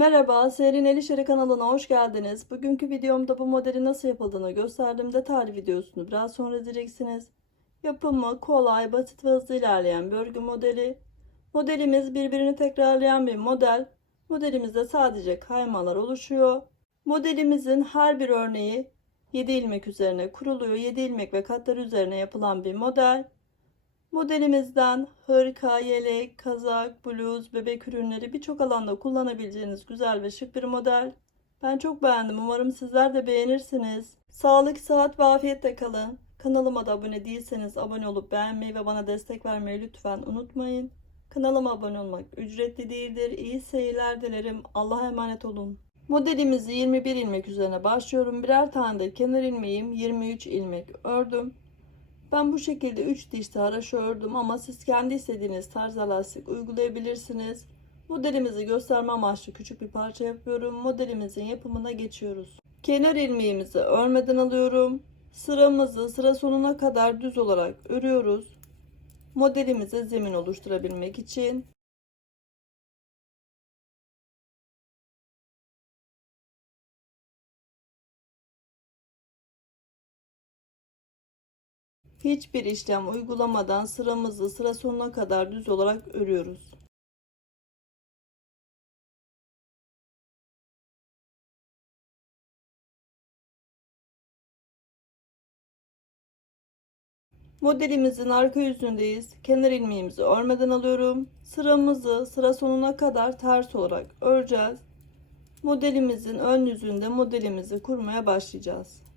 Merhaba, Serin Elişeri kanalına hoş geldiniz. Bugünkü videomda bu modeli nasıl yapıldığını gösterdim. Detaylı videosunu biraz sonra izleyeceksiniz. Yapımı kolay, basit ve hızlı ilerleyen bir örgü modeli. Modelimiz birbirini tekrarlayan bir model. Modelimizde sadece kaymalar oluşuyor. Modelimizin her bir örneği 7 ilmek üzerine kuruluyor. 7 ilmek ve katlar üzerine yapılan bir model. Modelimizden hırka, yelek, kazak, bluz, bebek ürünleri birçok alanda kullanabileceğiniz güzel ve şık bir model. Ben çok beğendim. Umarım sizler de beğenirsiniz. Sağlık, sıhhat ve afiyetle kalın. Kanalıma da abone değilseniz abone olup beğenmeyi ve bana destek vermeyi lütfen unutmayın. Kanalıma abone olmak ücretli değildir. İyi seyirler dilerim. Allah'a emanet olun. Modelimizi 21 ilmek üzerine başlıyorum. Birer tane de kenar ilmeğim 23 ilmek ördüm. Ben bu şekilde 3 diş haraşo ördüm ama siz kendi istediğiniz tarzda lastik uygulayabilirsiniz. Modelimizi gösterme amaçlı küçük bir parça yapıyorum. Modelimizin yapımına geçiyoruz. Kenar ilmeğimizi örmeden alıyorum. Sıramızı sıra sonuna kadar düz olarak örüyoruz. Modelimize zemin oluşturabilmek için. Hiçbir işlem uygulamadan sıramızı sıra sonuna kadar düz olarak örüyoruz. Modelimizin arka yüzündeyiz. Kenar ilmeğimizi örmeden alıyorum. Sıramızı sıra sonuna kadar ters olarak öreceğiz. Modelimizin ön yüzünde modelimizi kurmaya başlayacağız.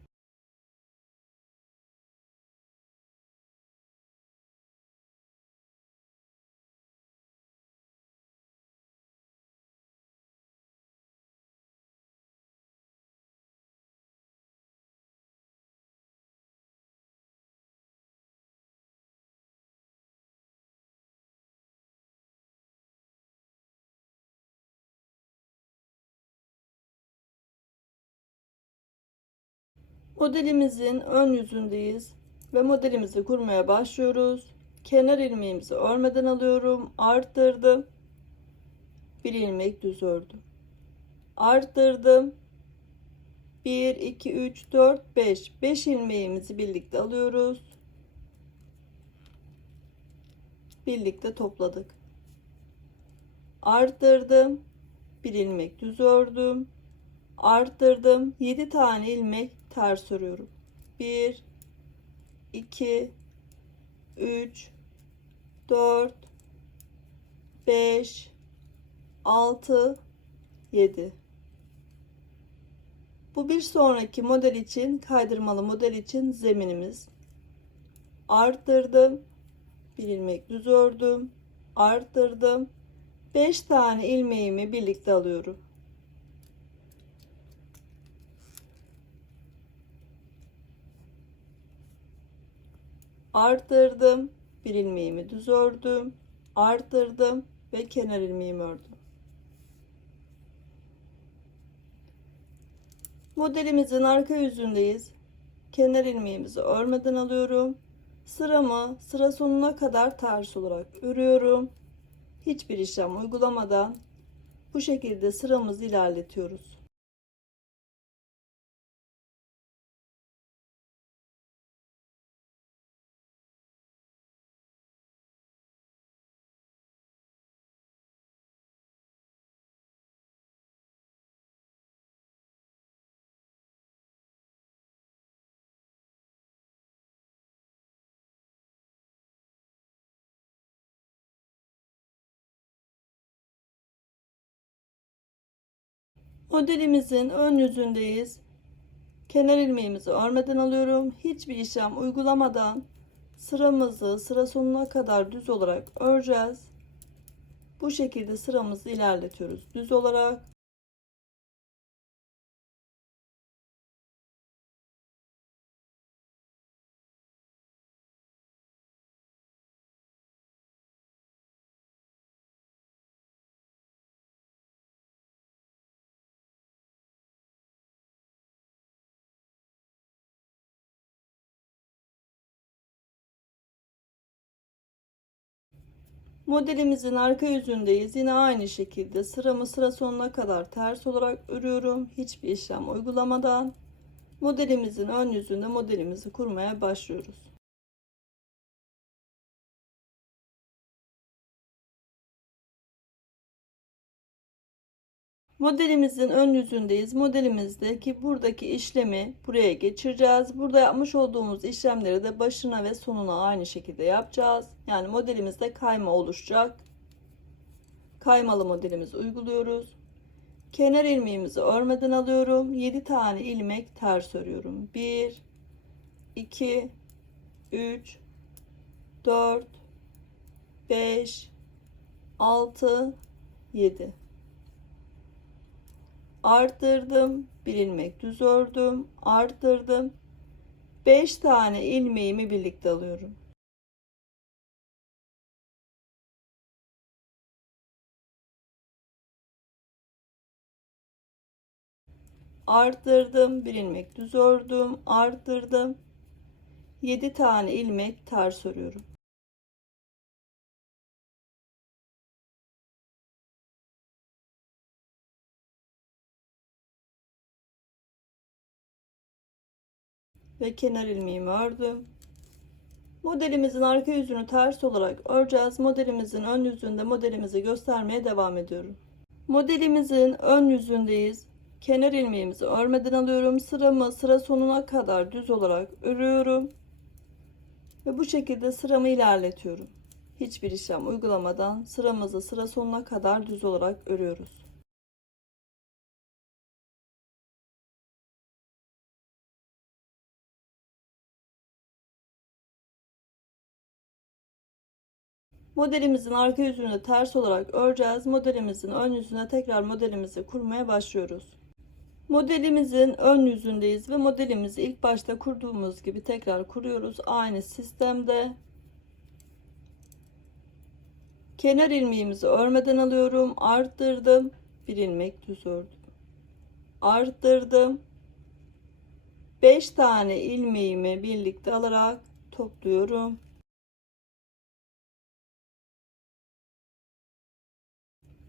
Modelimizin ön yüzündeyiz ve modelimizi kurmaya başlıyoruz. Kenar ilmeğimizi örmeden alıyorum. Arttırdım. Bir ilmek düz ördüm. Arttırdım. 1 2 3 4 5 5 ilmeğimizi birlikte alıyoruz. Birlikte topladık. Arttırdım. Bir ilmek düz ördüm. Arttırdım. 7 tane ilmek ters örüyorum. 1 2 3 4 5 6 7 Bu bir sonraki model için kaydırmalı model için zeminimiz. Arttırdım. Bir ilmek düz ördüm. Arttırdım. 5 tane ilmeğimi birlikte alıyorum. Arttırdım bir ilmeğimi düz ördüm arttırdım ve kenar ilmeğimi ördüm. Modelimizin arka yüzündeyiz. Kenar ilmeğimizi örmeden alıyorum. Sıramı sıra sonuna kadar ters olarak örüyorum. Hiçbir işlem uygulamadan bu şekilde sıramızı ilerletiyoruz Modelimizin ön yüzündeyiz. Kenar ilmeğimizi örmeden alıyorum. Hiçbir işlem uygulamadan sıramızı sıra sonuna kadar düz olarak öreceğiz. Bu şekilde sıramızı ilerletiyoruz. Düz olarak Modelimizin arka yüzündeyiz. Yine aynı şekilde sıramı sıra sonuna kadar ters olarak örüyorum. Hiçbir işlem uygulamadan. Modelimizin ön yüzünde modelimizi kurmaya başlıyoruz. Modelimizin ön yüzündeyiz. Modelimizdeki buradaki işlemi buraya geçireceğiz. Burada yapmış olduğumuz işlemleri de başına ve sonuna aynı şekilde yapacağız. Yani modelimizde kayma oluşacak. Kaymalı modelimizi uyguluyoruz. Kenar ilmeğimizi örmeden alıyorum. 7 tane ilmek ters örüyorum. 1 2 3 4 5 6 7 arttırdım bir ilmek düz ördüm arttırdım. 5 tane ilmeğimi birlikte alıyorum. Arttırdım bir ilmek düz ördüm arttırdım. 7 tane ilmek ters örüyorum ve kenar ilmeğimi ördüm. Modelimizin arka yüzünü ters olarak öreceğiz. Modelimizin ön yüzünde modelimizi göstermeye devam ediyorum. Modelimizin ön yüzündeyiz. Kenar ilmeğimizi örmeden alıyorum. Sıramı sıra sonuna kadar düz olarak örüyorum. Ve bu şekilde sıramı ilerletiyorum. Hiçbir işlem uygulamadan sıramızı sıra sonuna kadar düz olarak örüyoruz. Modelimizin arka yüzünü ters olarak öreceğiz. Modelimizin ön yüzüne tekrar modelimizi kurmaya başlıyoruz. Modelimizin ön yüzündeyiz ve modelimizi ilk başta kurduğumuz gibi tekrar kuruyoruz. Aynı sistemde. Kenar ilmeğimizi örmeden alıyorum. Arttırdım. Bir ilmek düz ördüm. Arttırdım. 5 tane ilmeğimi birlikte alarak topluyorum.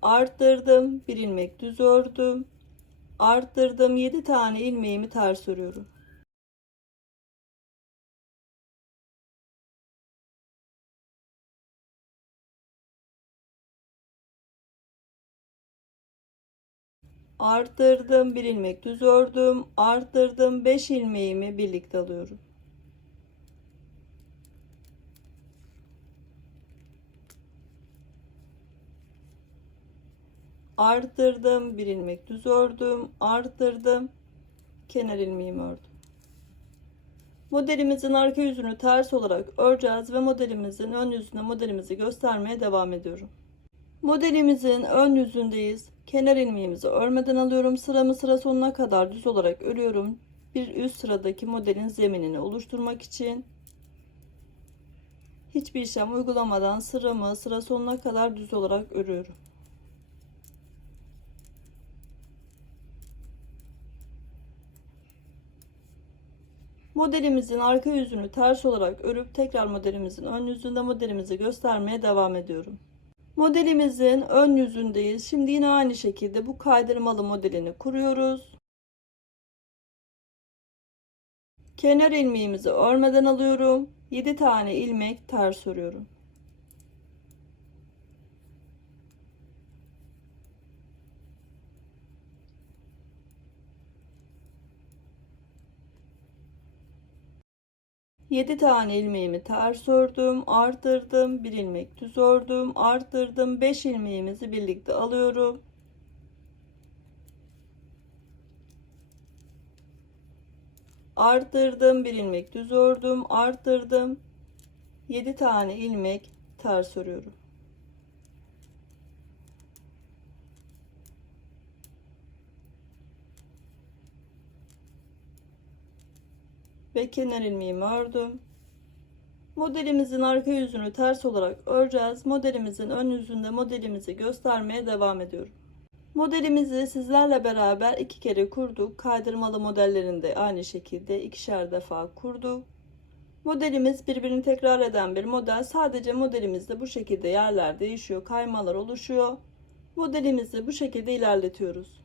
Arttırdım bir ilmek düz ördüm. Arttırdım 7 tane ilmeğimi ters örüyorum. Arttırdım bir ilmek düz ördüm. Arttırdım 5 ilmeğimi birlikte alıyorum arttırdım bir ilmek düz ördüm arttırdım kenar ilmeğimi ördüm. Modelimizin arka yüzünü ters olarak öreceğiz ve modelimizin ön yüzüne modelimizi göstermeye devam ediyorum. Modelimizin ön yüzündeyiz. Kenar ilmeğimizi örmeden alıyorum. Sıramı sıra sonuna kadar düz olarak örüyorum. Bir üst sıradaki modelin zeminini oluşturmak için. Hiçbir işlem uygulamadan sıramı sıra sonuna kadar düz olarak örüyorum Modelimizin arka yüzünü ters olarak örüp tekrar modelimizin ön yüzünde modelimizi göstermeye devam ediyorum. Modelimizin ön yüzündeyiz. Şimdi yine aynı şekilde bu kaydırmalı modelini kuruyoruz. Kenar ilmeğimizi örmeden alıyorum. 7 tane ilmek ters örüyorum. 7 tane ilmeğimi ters ördüm, arttırdım, bir ilmek düz ördüm, arttırdım, 5 ilmeğimizi birlikte alıyorum. Arttırdım, bir ilmek düz ördüm, arttırdım. 7 tane ilmek ters örüyorum. Ve kenar ilmeğimi ördüm. Modelimizin arka yüzünü ters olarak öreceğiz. Modelimizin ön yüzünde modelimizi göstermeye devam ediyorum. Modelimizi sizlerle beraber iki kere kurduk. Kaydırmalı modellerinde aynı şekilde ikişer defa kurduk. Modelimiz birbirini tekrar eden bir model. Sadece modelimizde bu şekilde yerler değişiyor, kaymalar oluşuyor. Modelimizi bu şekilde ilerletiyoruz.